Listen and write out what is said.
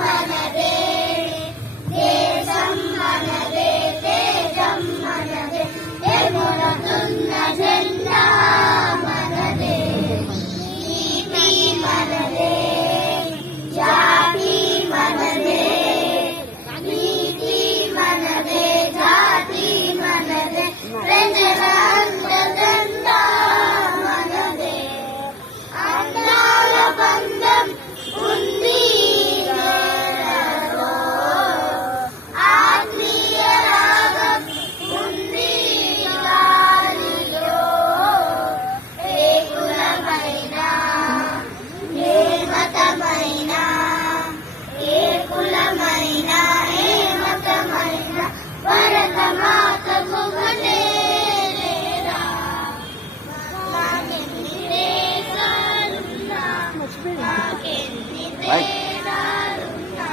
మనదే దేశం మనదే తేజం మనదే ఎగురుతున్న జెండా మనదే నీతి మనదే జాతి మనదే నీతి మనదే జాతి మనదే ప్రజల అండదండ మనదే అందాల బంధం ఉంది నేలలో ఆత్మీయ రాగం ఉంది గాలిలో ఏ కులమైనా ఏ మతమైనా ఏ కులమైనా ఏ మతమైనా భరత మాతకు ఒకటే లేరా నాకెన్ని దేశాలున్నా నాకెన్ని తేడాలున్నా